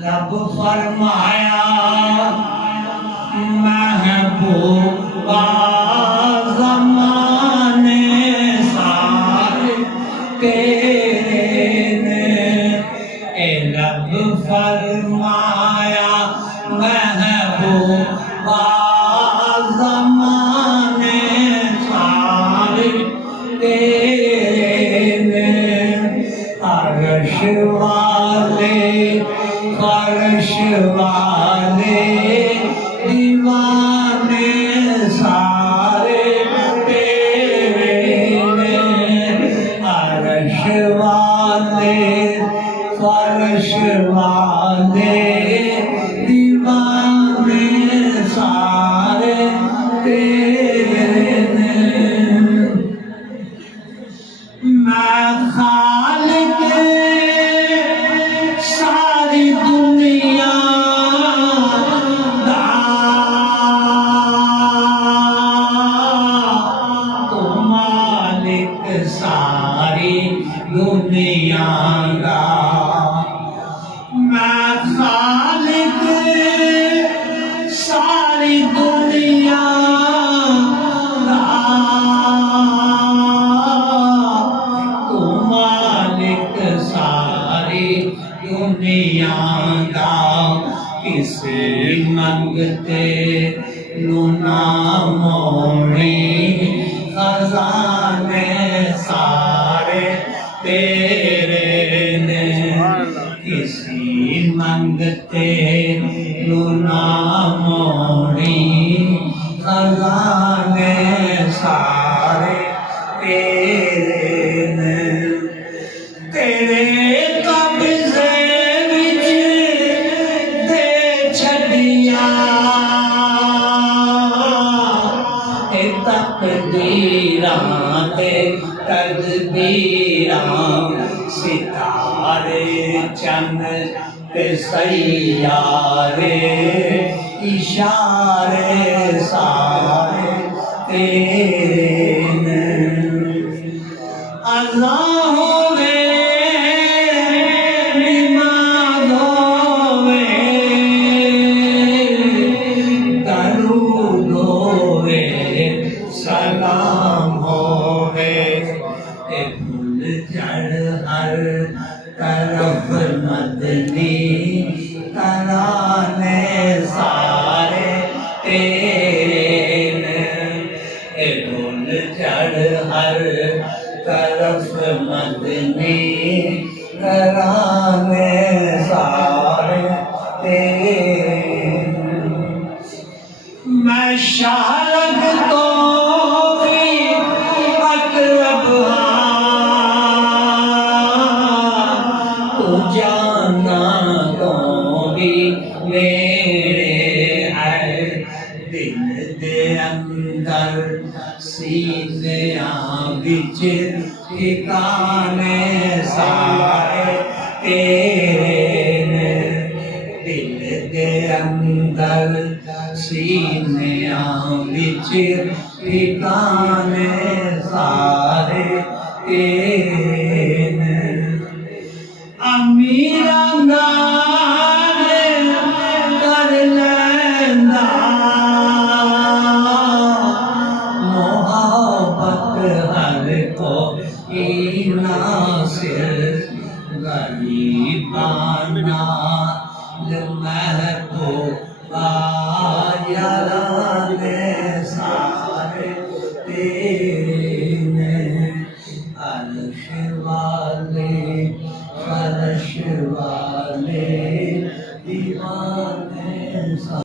लब फरमाया महबूबा ज़माने सारे तेरे ने। लब फरमाया महबूबा ज़माने सारे तेरे ने। अर्श वाले फर्श वाले दीवाने सारे तेरे ने। अर्श वाले फर्श वाले दीवाने सारे तेरे ने। मैं खालिक सारी दुनिया दा तो मालिक सारी दुनिया दा। मैं खालिक सारी दुनिया दा तो मालिक सारी दुनिया दा। किसे मंगते नू ना मोड़ी खजाने सारे तेरे ने। किसी मंगते नू ना मोड़ी खजाने सारे तेरे ने। तेरे कब्ज़े विच दे छड़िया ए तकदीरां ते तदबीरां। सितारे चंद ते सैयारे इशारे सारे तेरे ने। अल्लाह होवे नमाज़ होवे दरूद होवे सलाम होवे। फूल झड़ हर तरफ मदनी तराने सारे तेरे ने। फूल झड़ हर तरफ मदनी तराने सारे तेरे। मैं शारद तो भी अकरब तू जाना तो भी मेरे है। दिल दे अंदर सीनियां बिच ठिकाने सारे तेरे ने। दिल दे अंदर सीनियां बिच ठिकाने सारे तेरे ने। अमीरा नाल कर लैंदा मोहब्बत हर को नासिर। गरीबाना महबूबा याराने सारे तेरे ने। अर्श वाले फर्श वाले दीवाने।